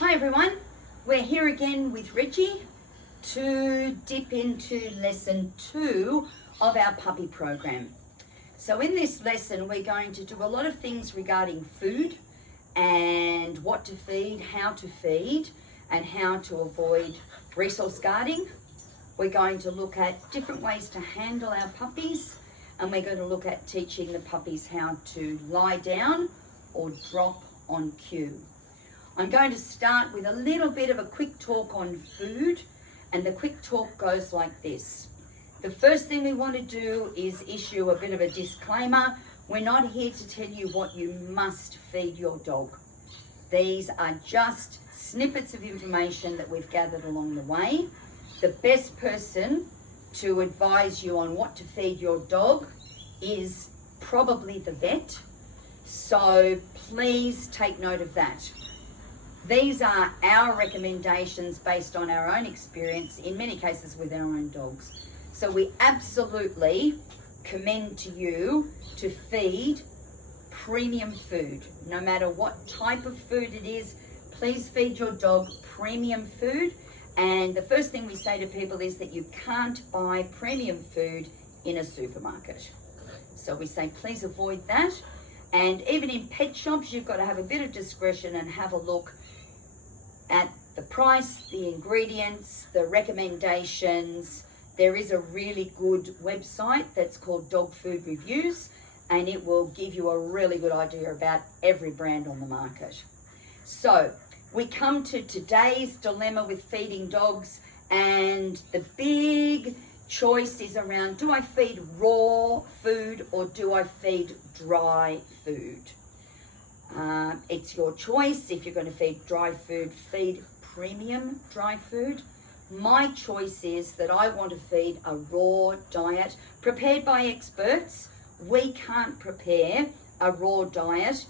Hi everyone, we're here again with Reggie to dip into lesson 2 of our puppy program. So in this lesson we're going to do a lot of things regarding food and what to feed, how to feed, and how to avoid resource guarding. We're going to look at different ways to handle our puppies, and we're going to look at teaching the puppies how to lie down or drop on cue. I'm going to start with a little bit of a quick talk on food, and the quick talk goes like this. The first thing we want to do is issue a bit of a disclaimer. We're not here to tell you what you must feed your dog. These are just snippets of information that we've gathered along the way. The best person to advise you on what to feed your dog is probably the vet. So please take note of that. These are our recommendations based on our own experience, in many cases with our own dogs. So we absolutely commend to you to feed premium food. No matter what type of food it is, please feed your dog premium food. And the first thing we say to people is that you can't buy premium food in a supermarket. So we say please avoid that. And even in pet shops, you've got to have a bit of discretion and have a look at the price, the ingredients, the recommendations. There is a really good website that's called Dog Food Reviews, and it will give you a really good idea about every brand on the market. So we come to today's dilemma with feeding dogs, and the big choice is around, do I feed raw food or do I feed dry food? It's your choice. If you're going to feed dry food, feed premium dry food. My choice is that I want to feed a raw diet prepared by experts. We can't prepare a raw diet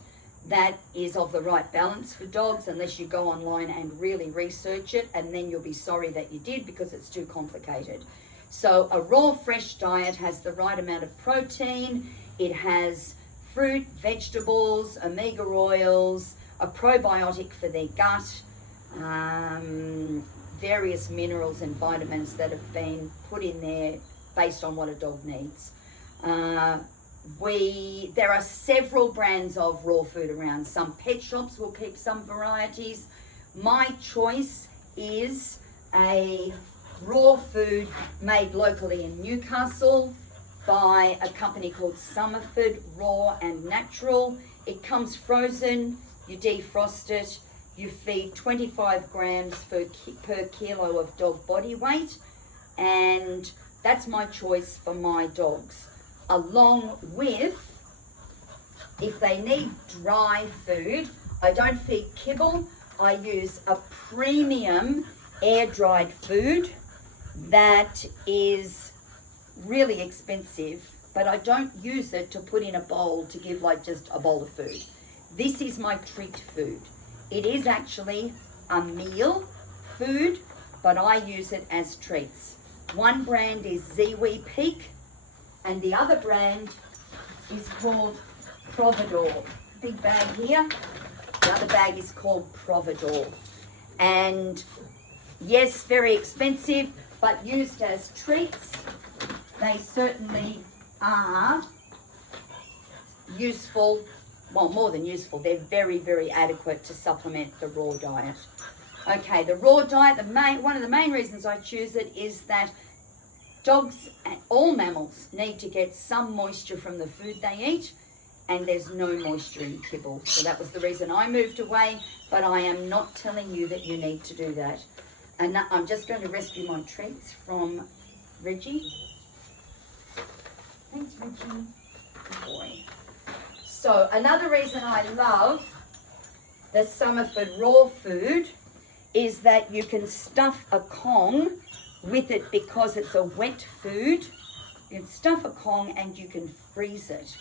that is of the right balance for dogs unless you go online and really research it, and then you'll be sorry that you did because it's too complicated. So a raw fresh diet has the right amount of protein. It has fruit, vegetables, omega oils, a probiotic for their gut, various minerals and vitamins that have been put in there based on what a dog needs. There are several brands of raw food around. Some pet shops will keep some varieties. My choice is a raw food made locally in Newcastle by a company called Summerford Raw and Natural. It comes frozen, you defrost it, you feed 25 grams per kilo of dog body weight, and that's my choice for my dogs. Along with, if they need dry food, I don't feed kibble. I use a premium air-dried food that is really expensive, but I don't use it to put in a bowl to give like just a bowl of food. This is my treat food. It is actually a meal food, but I use it as treats. One brand is Ziwi Peak, and the other brand is called Providor. Big bag here. The other bag is called Providor. And yes, very expensive, but used as treats, they certainly are useful. Well, more than useful, they're very, very adequate to supplement the raw diet. Okay, the raw diet, one of the main reasons I choose it is that dogs and all mammals need to get some moisture from the food they eat, and there's no moisture in kibble. So that was the reason I moved away, but I am not telling you that you need to do that. And I'm just going to rescue my treats from Reggie. Thanks, Reggie. Good boy. So another reason I love the Summerford raw food is that you can stuff a Kong with it because it's a wet food. You can stuff a Kong and you can freeze it.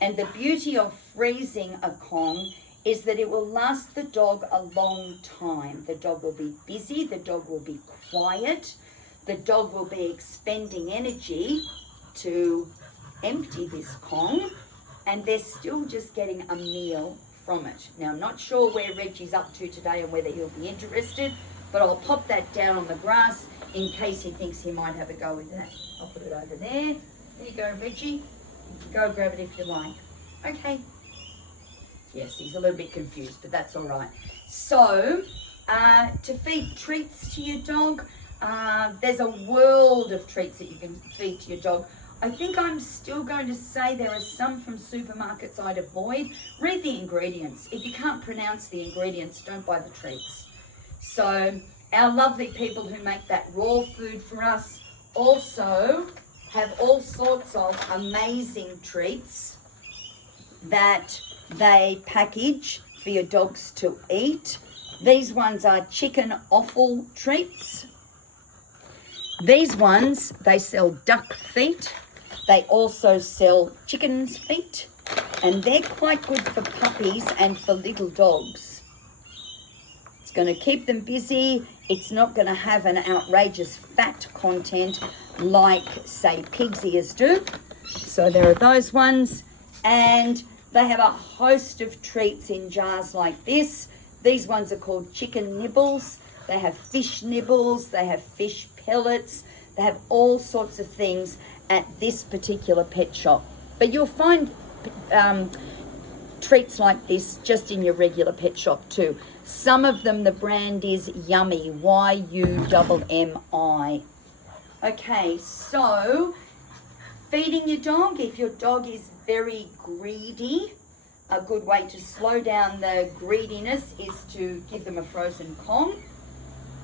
And the beauty of freezing a Kong is that it will last the dog a long time. The dog will be busy, the dog will be quiet, the dog will be expending energy to empty this Kong, and they're still just getting a meal from it. Now, I'm not sure where Reggie's up to today and whether he'll be interested, but I'll pop that down on the grass in case he thinks he might have a go with that. I'll put it over there. There you go, Reggie. You can go grab it if you like. Okay. Yes, he's a little bit confused, but that's all right. So, to feed treats to your dog, there's a world of treats that you can feed to your dog. I think I'm still going to say there are some from supermarkets I'd avoid. Read the ingredients. If you can't pronounce the ingredients, don't buy the treats. So our lovely people who make that raw food for us also have all sorts of amazing treats that they package for your dogs to eat. These ones are chicken offal treats. These ones, they sell duck feet. They also sell chicken's feet, and they're quite good for puppies and for little dogs. It's going to keep them busy. It's not going to have an outrageous fat content like, say, pig's ears do. So there are those ones, and they have a host of treats in jars like this. These ones are called chicken nibbles. They have fish nibbles. They have fish pellets. They have all sorts of things at this particular pet shop. But you'll find treats like this just in your regular pet shop too. Some of them, the brand is Yummy, YUMMI. Okay, so feeding your dog, if your dog is very greedy, a good way to slow down the greediness is to give them a frozen Kong,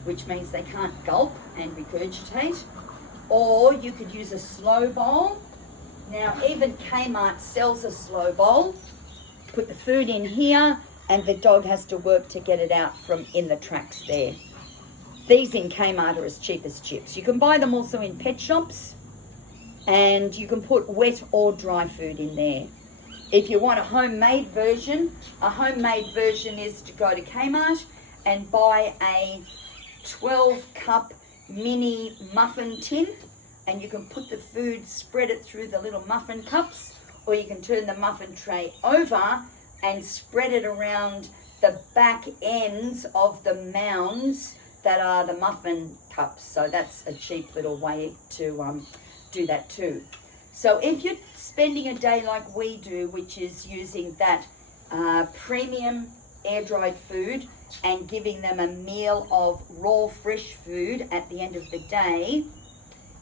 which means they can't gulp and regurgitate. Or you could use a slow bowl. Now, even Kmart sells a slow bowl. Put the food in here, and the dog has to work to get it out from in the tracks there. These in Kmart are as cheap as chips. You can buy them also in pet shops, and you can put wet or dry food in there. If you want a homemade version is to go to Kmart and buy a 12-cup mini muffin tin, and you can put the food, spread it through the little muffin cups, or you can turn the muffin tray over and spread it around the back ends of the mounds that are the muffin cups. So that's a cheap little way to do that too. So if you're spending a day like we do, which is using that premium air-dried food and giving them a meal of raw fresh food at the end of the day,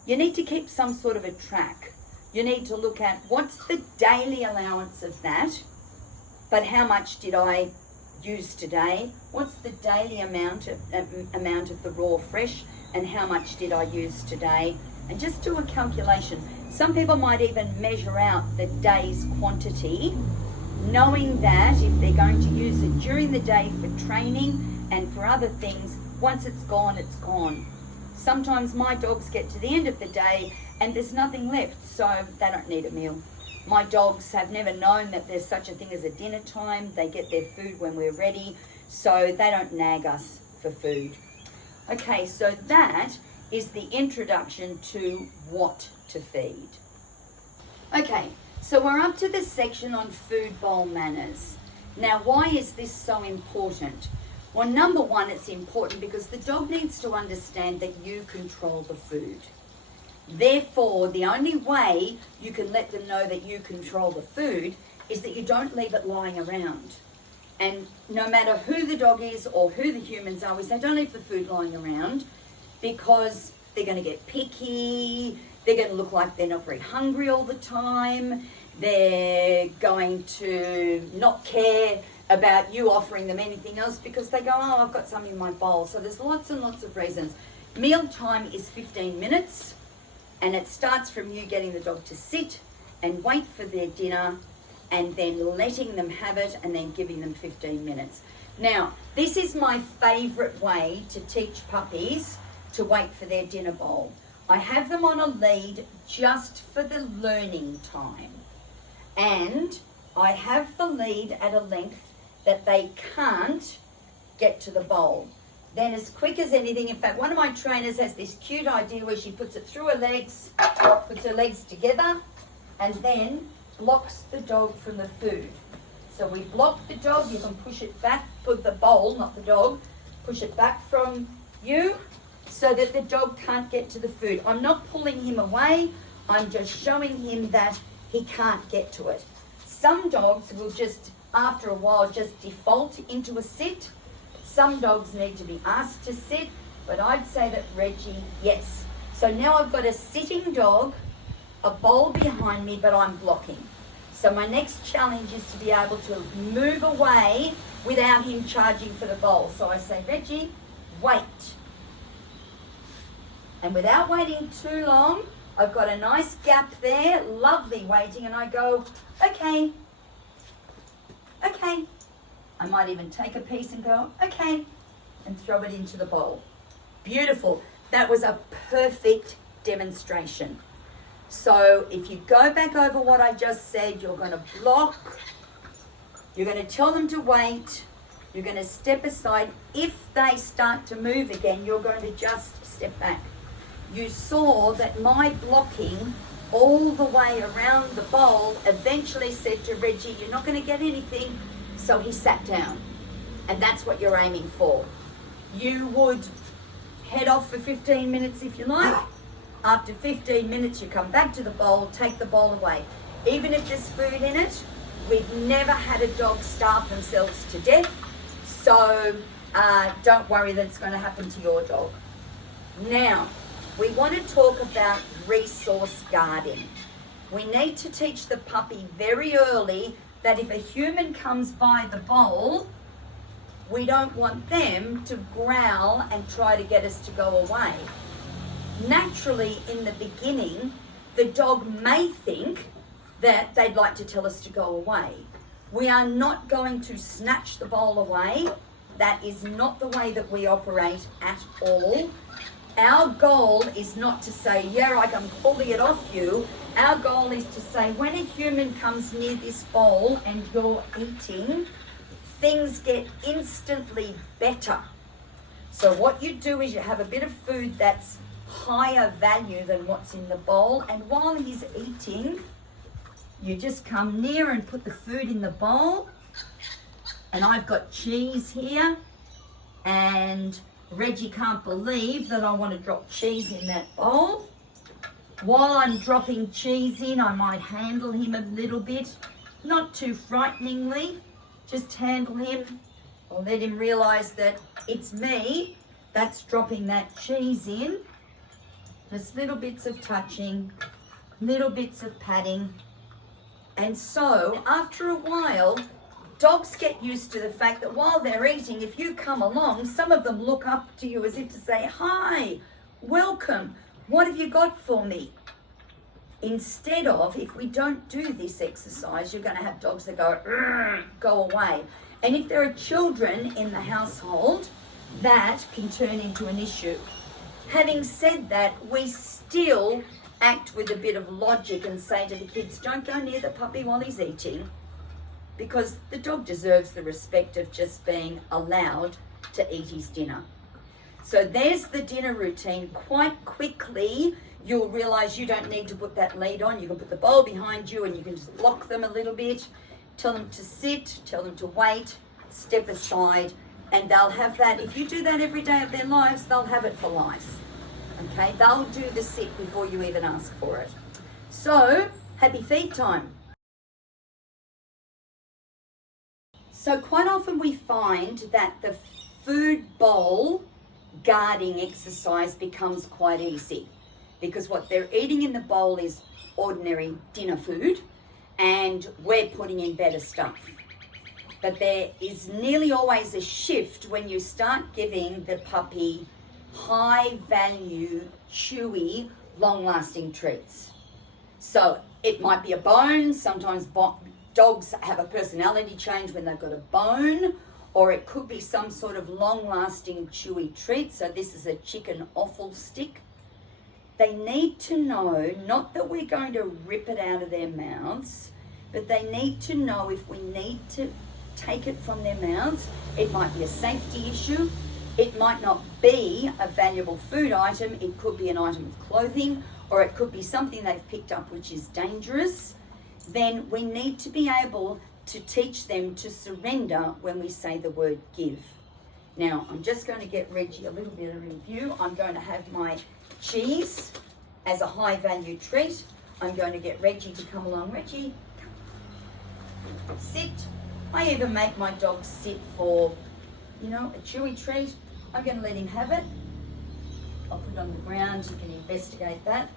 you need to keep some sort of a track. You need to look at what's the daily allowance of that, but how much did I use today? What's the daily amount of the raw fresh, and how much did I use today? And just do a calculation. Some people might even measure out the day's quantity, knowing that if they're going to use it during the day for training and for other things, once it's gone, it's gone. Sometimes my dogs get to the end of the day and there's nothing left, so they don't need a meal. My dogs have never known that there's such a thing as a dinner time. They get their food when we're ready, so they don't nag us for food. Okay, so that is the introduction to what to feed. Okay, so we're up to the section on food bowl manners. Now, why is this so important? Well, number one, it's important because the dog needs to understand that you control the food. Therefore, the only way you can let them know that you control the food is that you don't leave it lying around. And no matter who the dog is or who the humans are, we say don't leave the food lying around, because they're going to get picky, they're going to look like they're not very hungry all the time, they're going to not care about you offering them anything else because they go, oh, I've got some in my bowl. So there's lots and lots of reasons. Meal time is 15 minutes, and it starts from you getting the dog to sit and wait for their dinner and then letting them have it and then giving them 15 minutes. Now, this is my favourite way to teach puppies to wait for their dinner bowl. I have them on a lead just for the learning time. And I have the lead at a length that they can't get to the bowl. Then as quick as anything, in fact, one of my trainers has this cute idea where she puts it through her legs, puts her legs together, and then blocks the dog from the food. So we block the dog. You can push it back, put the bowl, not the dog, push it back from you so that the dog can't get to the food. I'm not pulling him away. I'm just showing him that he can't get to it. Some dogs will just, after a while, just default into a sit. Some dogs need to be asked to sit, but I'd say that Reggie, yes. So now I've got a sitting dog, a bowl behind me, but I'm blocking. So my next challenge is to be able to move away without him charging for the bowl. So I say, Reggie, wait. And without waiting too long, I've got a nice gap there, lovely waiting, and I go, okay, okay. I might even take a piece and go, okay, and throw it into the bowl. Beautiful. That was a perfect demonstration. So if you go back over what I just said, you're going to block, you're going to tell them to wait, you're going to step aside. If they start to move again, you're going to just step back. You saw that my blocking all the way around the bowl eventually said to Reggie, you're not going to get anything. So he sat down. And that's what you're aiming for. You would head off for 15 minutes if you like. After 15 minutes, you come back to the bowl, take the bowl away. Even if there's food in it, we've never had a dog starve themselves to death. So don't worry that it's going to happen to your dog. Now, we want to talk about resource guarding. We need to teach the puppy very early that if a human comes by the bowl, we don't want them to growl and try to get us to go away. Naturally, in the beginning, the dog may think that they'd like to tell us to go away. We are not going to snatch the bowl away. That is not the way that we operate at all. Our goal is not to say, yeah, I can pull it off you. Our goal is to say, when a human comes near this bowl and you're eating, things get instantly better. So what you do is you have a bit of food that's higher value than what's in the bowl, and while he's eating, you just come near and put the food in the bowl. And I've got cheese here, and Reggie can't believe that I want to drop cheese in that bowl. While I'm dropping cheese in, I might handle him a little bit, not too frighteningly, just handle him. I'll let him realize that it's me that's dropping that cheese in. Just little bits of touching, little bits of patting. And so after a while, dogs get used to the fact that while they're eating, if you come along, some of them look up to you as if to say, hi, welcome, what have you got for me? Instead of, if we don't do this exercise, you're going to have dogs that go away. And if there are children in the household, that can turn into an issue. Having said that, we still act with a bit of logic and say to the kids, don't go near the puppy while he's eating, because the dog deserves the respect of just being allowed to eat his dinner. So there's the dinner routine. Quite quickly, you'll realize you don't need to put that lead on. You can put the bowl behind you and you can just block them a little bit, tell them to sit, tell them to wait, step aside, and they'll have that. If you do that every day of their lives, they'll have it for life. Okay, they'll do the sit before you even ask for it. So, happy feed time. So quite often we find that the food bowl guarding exercise becomes quite easy, because what they're eating in the bowl is ordinary dinner food and we're putting in better stuff. But there is nearly always a shift when you start giving the puppy high value, chewy, long-lasting treats. So it might be a bone. Sometimes dogs have a personality change when they've got a bone, or it could be some sort of long-lasting chewy treat. So this is a chicken offal stick. They need to know, not that we're going to rip it out of their mouths, but they need to know if we need to take it from their mouths. It might be a safety issue. It might not be a valuable food item. It could be an item of clothing, or it could be something they've picked up which is dangerous. Then we need to be able to teach them to surrender when we say the word give. Now, I'm just going to get Reggie a little bit of review. I'm going to have my cheese as a high value treat. I'm going to get Reggie to come along. Reggie, come. Sit. I even make my dog sit for, you know, a chewy treat. I'm going to let him have it. I'll put it on the ground. You can investigate that.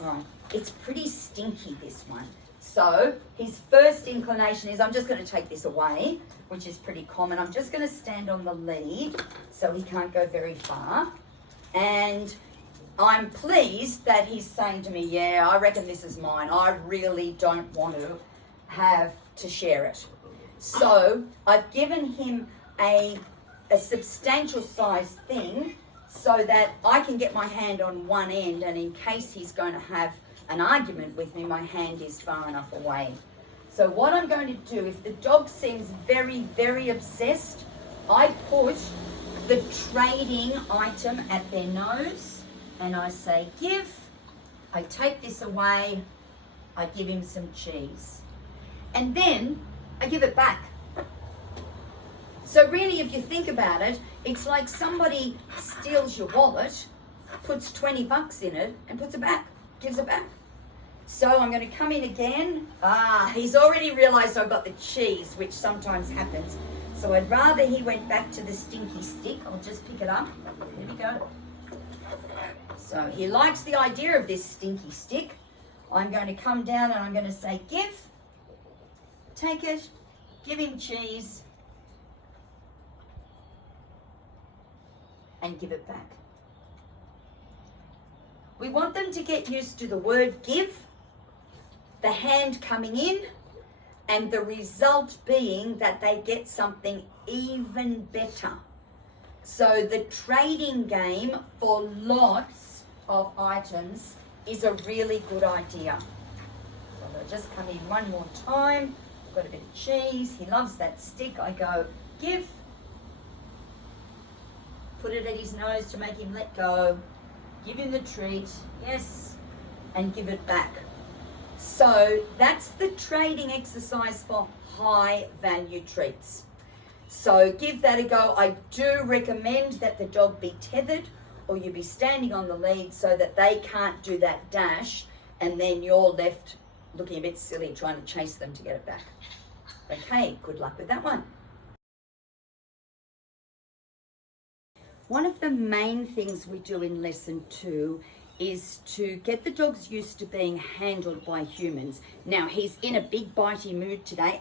All right. It's pretty stinky, this one. So his first inclination is, I'm just going to take this away, which is pretty common. I'm just going to stand on the lead so he can't go very far. And I'm pleased that he's saying to me, yeah, I reckon this is mine. I really don't want to have to share it. So I've given him a substantial size thing so that I can get my hand on one end, and in case he's going to have an argument with me, my hand is far enough away. So what I'm going to do, if the dog seems very, very obsessed, I put the trading item at their nose and I say, give. I take this away. I give him some cheese. And then I give it back. So really, if you think about it, it's like somebody steals your wallet, puts 20 bucks in it and puts it back, gives it back. So I'm going to come in again. He's already realized I've got the cheese, which sometimes happens. So I'd rather he went back to the stinky stick. I'll just pick it up. There we go. So he likes the idea of this stinky stick. I'm going to come down and I'm going to say, give. Take it. Give him cheese. And give it back. We want them to get used to the word give, the hand coming in, and the result being that they get something even better. So the trading game for lots of items is a really good idea. So I'll just come in one more time. Got a bit of cheese. He loves that stick. I go, give. Put it at his nose to make him let go. Give him the treat, yes, and give it back. So that's the trading exercise for high value treats. So give that a go. I do recommend that the dog be tethered or you be standing on the lead so that they can't do that dash and then you're left looking a bit silly trying to chase them to get it back. Okay, good luck with that one. One of the main things we do in lesson 2 is to get the dogs used to being handled by humans. Now, he's in a big bitey mood today.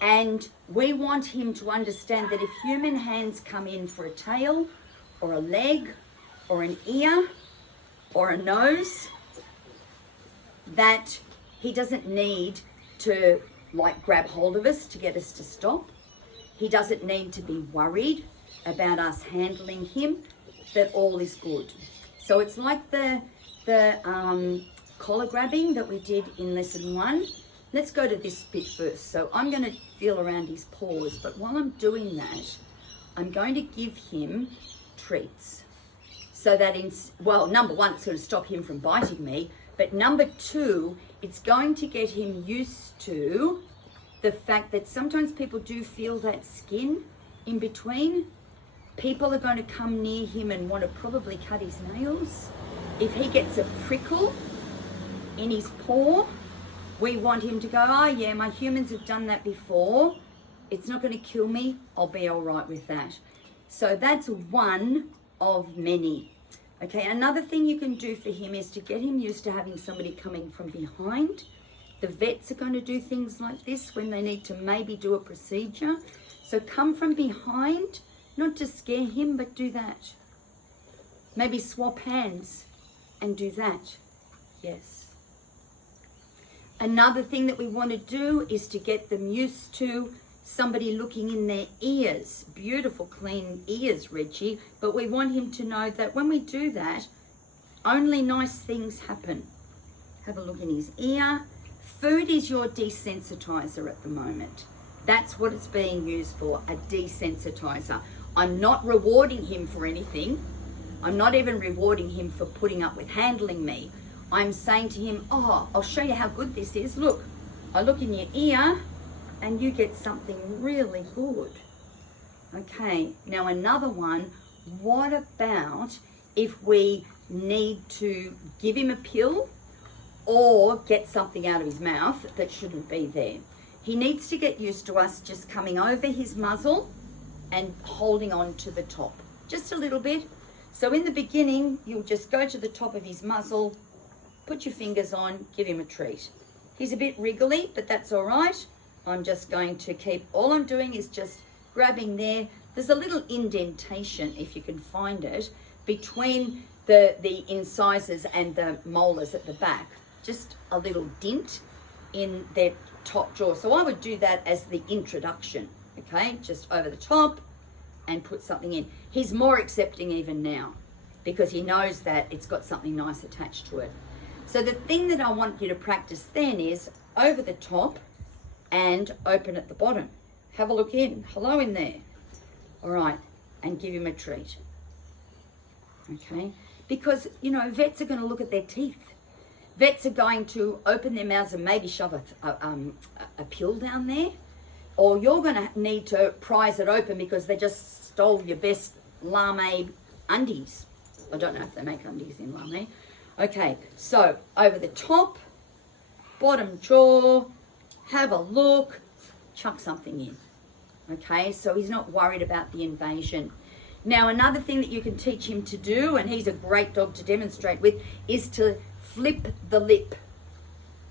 And we want him to understand that if human hands come in for a tail or a leg or an ear or a nose, that he doesn't need to like grab hold of us to get us to stop. He doesn't need to be worried about us handling him, that all is good. So it's like the collar grabbing that we did in lesson 1. Let's go to this bit first. So I'm going to feel around his paws, but while I'm doing that, I'm going to give him treats. So that, number 1, it's going to stop him from biting me, but number 2, it's going to get him used to the fact that sometimes people do feel that skin in between. People are going to come near him and want to probably cut his nails. If he gets a prickle in his paw, we want him to go, oh yeah, my humans have done that before. It's not going to kill me. I'll be all right with that. So that's one of many. Okay, another thing you can do for him is to get him used to having somebody coming from behind. The vets are going to do things like this when they need to maybe do a procedure. So come from behind, not to scare him, but do that. Maybe swap hands and do that. Yes. Another thing that we want to do is to get them used to somebody looking in their ears. Beautiful, clean ears, Reggie. But we want him to know that when we do that, only nice things happen. Have a look in his ear. Food is your desensitizer at the moment. That's what it's being used for, a desensitizer. I'm not rewarding him for anything. I'm not even rewarding him for putting up with handling me. I'm saying to him, oh, I'll show you how good this is. Look, I look in your ear and you get something really good. Okay, now another one, what about if we need to give him a pill or get something out of his mouth that shouldn't be there? He needs to get used to us just coming over his muzzle and holding on to the top, just a little bit. So in the beginning, you'll just go to the top of his muzzle, put your fingers on, give him a treat. He's a bit wriggly, but that's all right. I'm just going to keep, all I'm doing is just grabbing there. There's a little indentation, if you can find it, between the incisors and the molars at the back. Just a little dint in their top jaw. So I would do that as the introduction, okay? Just over the top and put something in. He's more accepting even now because he knows that it's got something nice attached to it. So the thing that I want you to practice then is over the top and open at the bottom. Have a look in. Hello in there. All right. And give him a treat. Okay? Because, you know, vets are going to look at their teeth. Vets are going to open their mouths and maybe shove a pill down there. Or you're going to need to prise it open because they just stole your best lame undies. I don't know if they make undies in lame. Okay, so over the top, bottom jaw, have a look, chuck something in. Okay, so he's not worried about the invasion. Now, another thing that you can teach him to do, and he's a great dog to demonstrate with, is to flip the lip.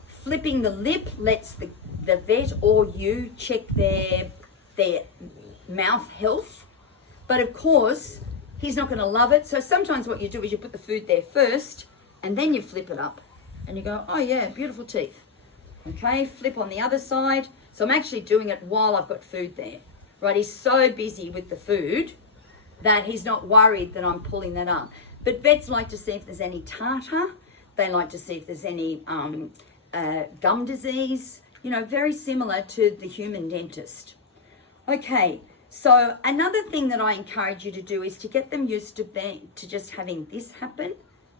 Flipping the lip lets the vet or you check their mouth health. But of course, he's not going to love it. So sometimes what you do is you put the food there first, and then you flip it up. And you go, oh yeah, beautiful teeth. Okay, flip on the other side. So I'm actually doing it while I've got food there. Right, he's so busy with the food that he's not worried that I'm pulling that up. But vets like to see if there's any tartar. They like to see if there's any gum disease. You know, very similar to the human dentist. Okay, so another thing that I encourage you to do is to get them used to just having this happen.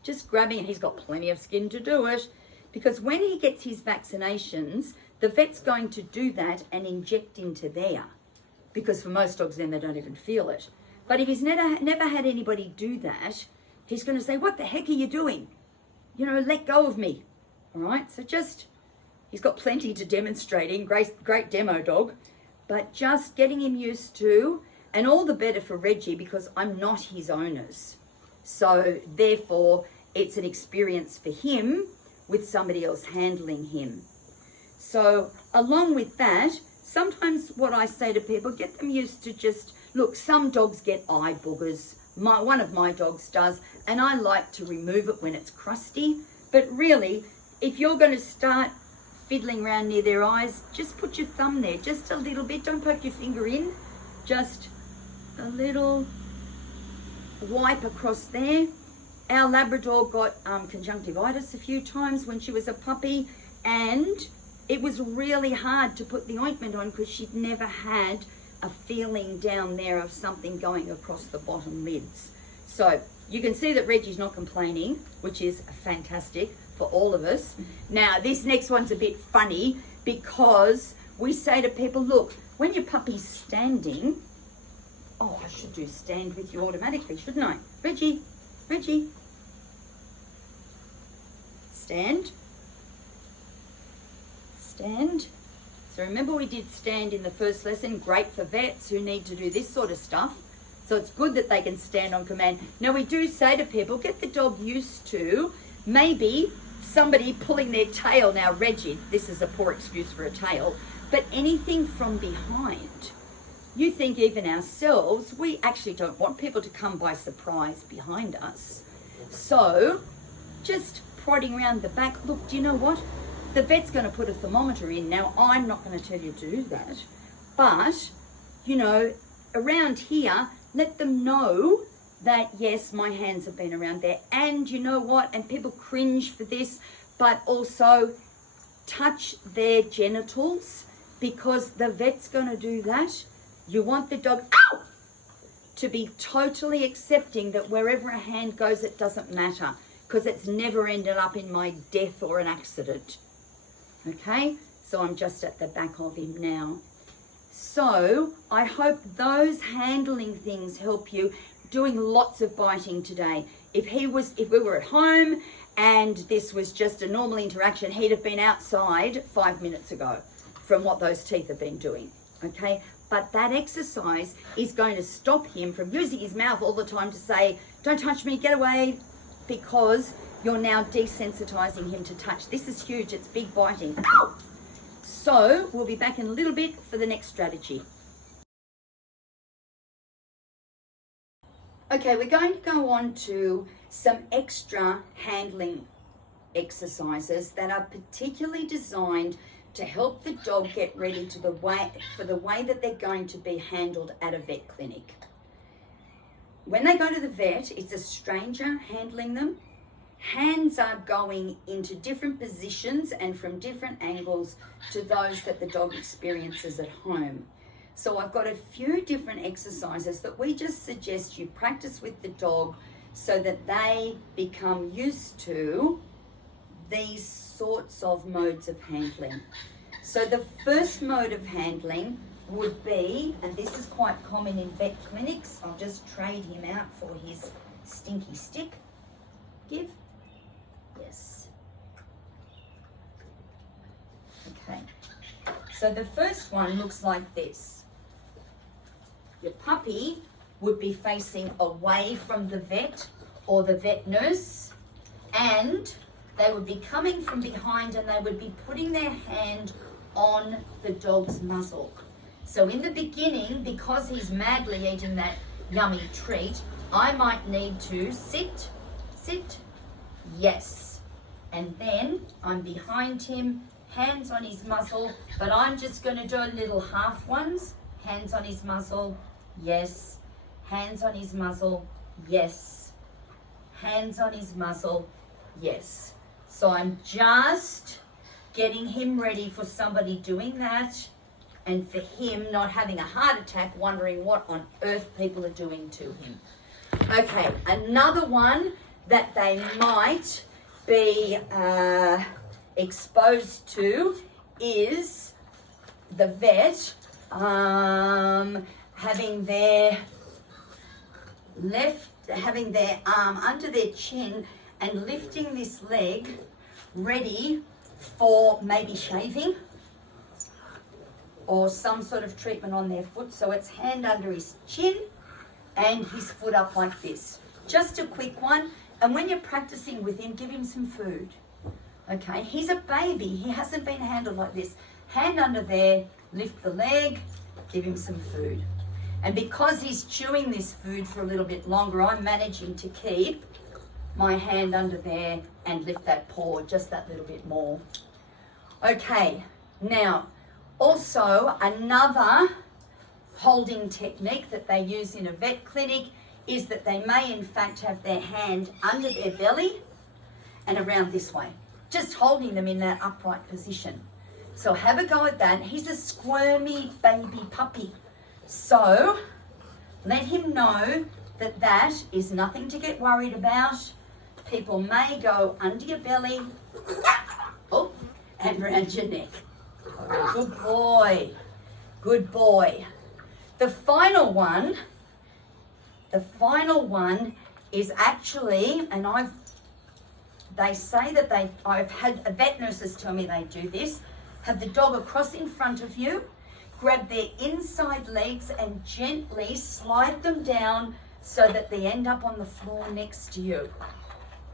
Just grabbing it. He's got plenty of skin to do it. Because when he gets his vaccinations, the vet's going to do that and inject into there. Because for most dogs then they don't even feel it. But if he's never had anybody do that, he's going to say, what the heck are you doing? You know, let go of me. All right, so just, he's got plenty to demonstrating, great demo dog. But just getting him used to, and all the better for Reggie because I'm not his owners. So therefore, it's an experience for him with somebody else handling him. So along with that, sometimes what I say to people, get them used to just, look, some dogs get eye boogers. One of my dogs does, and I like to remove it when it's crusty. But really, if you're going to start fiddling around near their eyes, just put your thumb there, just a little bit. Don't poke your finger in, just a little wipe across there. Our Labrador got conjunctivitis a few times when she was a puppy, and it was really hard to put the ointment on because she'd never had a feeling down there of something going across the bottom lids. So you can see that Reggie's not complaining, which is fantastic for all of us. Now, this next one's a bit funny because we say to people, look, when your puppy's standing, oh, I should do stand with you automatically, shouldn't I? Reggie, stand. Stand. So remember we did stand in the first lesson, great for vets who need to do this sort of stuff. So it's good that they can stand on command. Now we do say to people, get the dog used to maybe somebody pulling their tail. Now Reggie, this is a poor excuse for a tail, but anything from behind. You think even ourselves, we actually don't want people to come by surprise behind us. So just prodding around the back. Look, do you know what? The vet's going to put a thermometer in. Now, I'm not going to tell you to do that. But, you know, around here, let them know that, yes, my hands have been around there. And you know what? And people cringe for this, but also touch their genitals because the vet's going to do that. You want the dog, ow, to be totally accepting that wherever a hand goes, it doesn't matter. because it's never ended up in my death or an accident. Okay, so I'm just at the back of him now. So I hope those handling things help you. Doing lots of biting today. If we were at home and this was just a normal interaction, he'd have been outside 5 minutes ago from what those teeth have been doing. Okay, but that exercise is going to stop him from using his mouth all the time to say, don't touch me, get away, because you're now desensitizing him to touch. This is huge, it's big biting. Ow! So we'll be back in a little bit for the next strategy. Okay, we're going to go on to some extra handling exercises that are particularly designed to help the dog get ready for the way that they're going to be handled at a vet clinic. When they go to the vet, it's a stranger handling them. Hands are going into different positions and from different angles to those that the dog experiences at home. So I've got a few different exercises that we just suggest you practice with the dog so that they become used to these sorts of modes of handling. So the first mode of handling would be, and this is quite common in vet clinics, I'll just trade him out for his stinky stick. Give. Yes. Okay. So the first one looks like this. Your puppy would be facing away from the vet or the vet nurse, and they would be coming from behind and they would be putting their hand on the dog's muzzle. So in the beginning, because he's madly eating that yummy treat, I might need to sit, yes. And then I'm behind him, hands on his muzzle, but I'm just going to do little half ones. Hands on his muzzle, yes. Hands on his muzzle, yes. Hands on his muzzle, yes. So I'm just getting him ready for somebody doing that and for him not having a heart attack wondering what on earth people are doing to him. Okay, another one that they might be exposed to is the vet having their arm under their chin and lifting this leg ready for maybe shaving or some sort of treatment on their foot. So it's hand under his chin and his foot up like this. Just a quick one. And when you're practicing with him, give him some food. Okay, he's a baby. He hasn't been handled like this. Hand under there, lift the leg, give him some food. And because he's chewing this food for a little bit longer, I'm managing to keep my hand under there and lift that paw just that little bit more. Okay, now also another holding technique that they use in a vet clinic is that they may in fact have their hand under their belly and around this way, just holding them in that upright position. So have a go at that. He's a squirmy baby puppy. So let him know that that is nothing to get worried about. People may go under your belly, oh, and around your neck. Good boy, good boy. The final one is actually, and they say that I've had vet nurses tell me they do this, have the dog across in front of you, grab their inside legs and gently slide them down so that they end up on the floor next to you.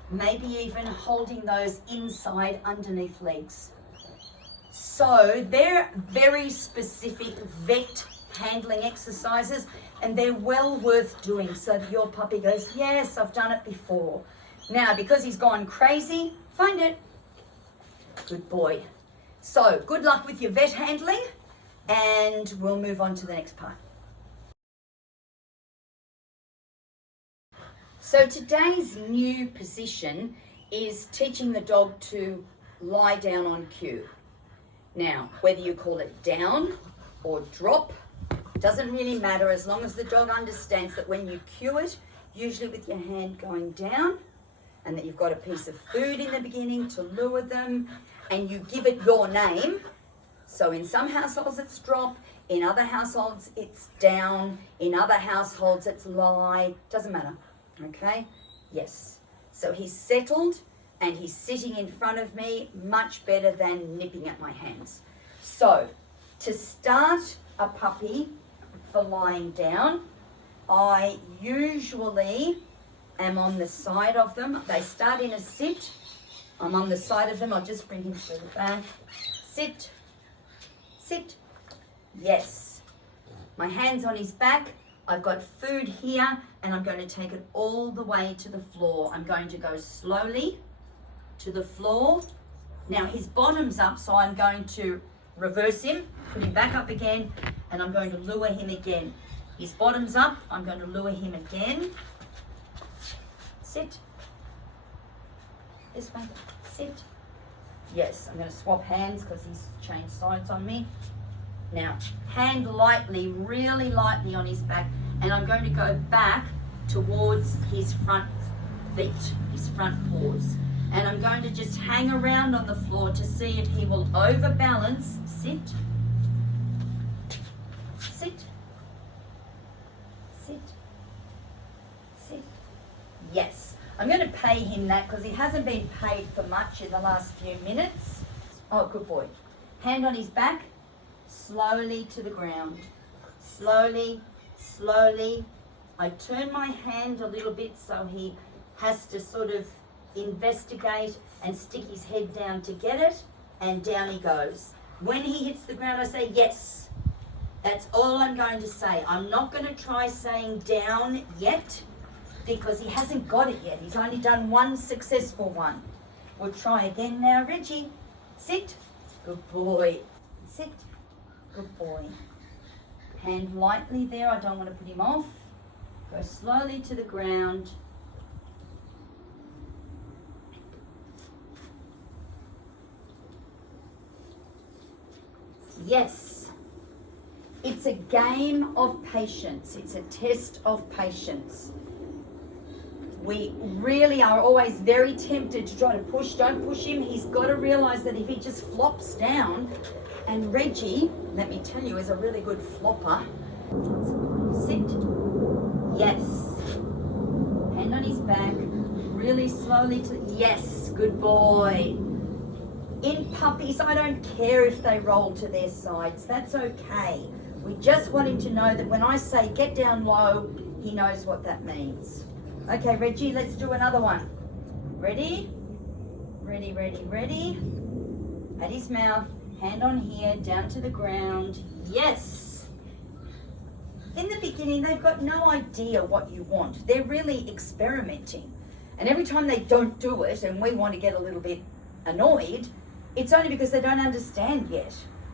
Maybe even holding those inside underneath legs. So they're very specific vet handling exercises and they're well worth doing so that your puppy goes, yes, I've done it before. Now, because he's gone crazy, find it. Good boy. So good luck with your vet handling and we'll move on to the next part. So today's new position is teaching the dog to lie down on cue. Now, whether you call it down or drop, doesn't really matter as long as the dog understands that when you cue it, usually with your hand going down and that you've got a piece of food in the beginning to lure them, and you give it your name. So in some households it's drop, in other households it's down, in other households it's lie, doesn't matter, okay? Yes. So he's settled and he's sitting in front of me, much better than nipping at my hands. So to start a puppy for lying down, I usually am on the side of them. They start in a sit. I'm on the side of them. I'll just bring him to the back. Sit. Sit. Yes. My hand's on his back. I've got food here, and I'm going to take it all the way to the floor. I'm going to go slowly to the floor. Now his bottom's up, so I'm going to reverse him, put him back up again, and I'm going to lure him again. His bottom's up, I'm going to lure him again. Sit. This way. Sit. Yes, I'm going to swap hands because he's changed sides on me. Now, hand lightly, really lightly on his back, and I'm going to go back towards his front feet, his front paws. And I'm going to just hang around on the floor to see if he will overbalance. Sit. Sit. Sit. Sit. Yes. I'm going to pay him that because he hasn't been paid for much in the last few minutes. Oh, good boy. Hand on his back. Slowly to the ground. Slowly, slowly. I turn my hand a little bit so he has to sort of investigate and stick his head down to get it, and down he goes. When he hits the ground, I say yes. That's all I'm going to say. I'm not going to try saying down yet because he hasn't got it yet. He's only done one successful one. We'll try again now. Reggie, sit. Good boy. Sit. Good boy. Hand lightly there. I don't want to put him off. Go slowly to the ground. Yes, it's a game of patience. It's a test of patience. We really are always very tempted to try to push. Don't push him. He's got to realize that if he just flops down, and Reggie, let me tell you, is a really good flopper. Sit. Yes. Hand on his back. Really slowly to, yes, good boy. In puppies, I don't care if they roll to their sides. That's okay. We just want him to know that when I say get down low, he knows what that means. Okay, Reggie, let's do another one. Ready? Ready, ready, ready. At his mouth, hand on here, down to the ground. Yes. In the beginning, they've got no idea what you want. They're really experimenting. And every time they don't do it and we want to get a little bit annoyed, it's only because they don't understand yet.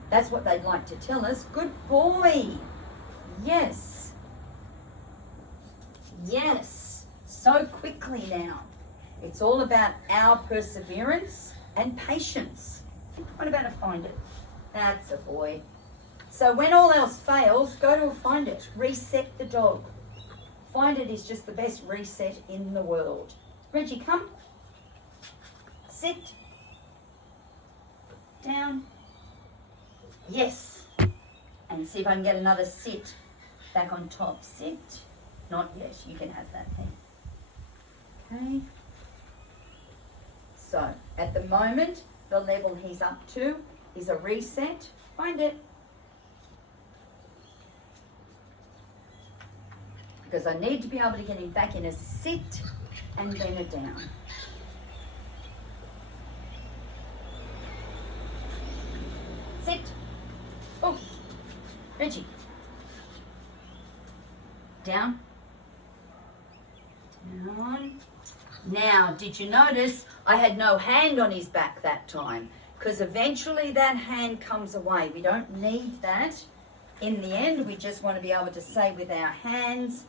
That's what they'd like to tell us. Good boy. Yes. Yes. So quickly now. It's all about our perseverance and patience. What about a find it? That's a boy. So when all else fails, go to a find it. Reset the dog. Find it is just the best reset in the world. Reggie, come. Sit. Down. Yes. And see if I can get another sit back on top. Sit. Not yet. You can have that thing. Okay. So at the moment, the level he's up to is a reset. Find it. Because I need to be able to get him back in a sit and then a down. Sit. Oh, Reggie. Down. Down. Now, did you notice I had no hand on his back that time? Because eventually that hand comes away. We don't need that. In the end, we just want to be able to say with our hands,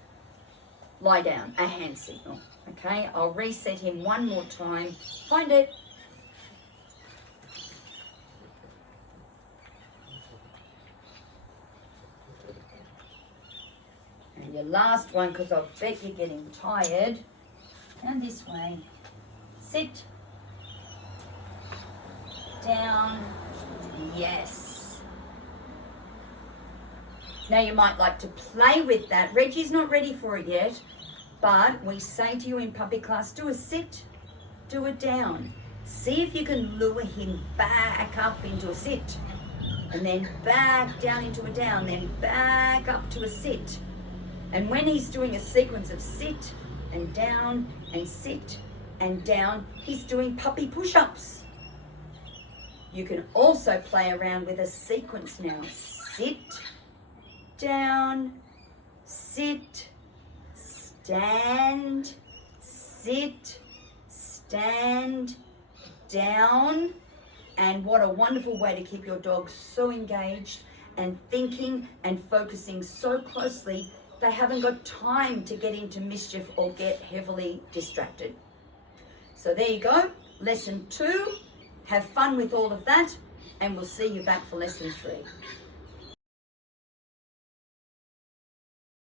lie down, a hand signal. Okay, I'll reset him one more time. Find it. And your last one, because I bet you're getting tired. And this way. sit, down, yes. Now you might like to play with that. Reggie's not ready for it yet, but we say to you in puppy class, do a sit, do a down. See if you can lure him back up into a sit, and then back down into a down, then back up to a sit. And when he's doing a sequence of sit and down and sit and down, he's doing puppy push-ups. You can also play around with a sequence now. Sit, down, sit, stand, sit, stand, down. And what a wonderful way to keep your dog so engaged and thinking and focusing so closely they haven't got time to get into mischief or get heavily distracted. So there you go, lesson 2. Have fun with all of that, and we'll see you back for lesson 3.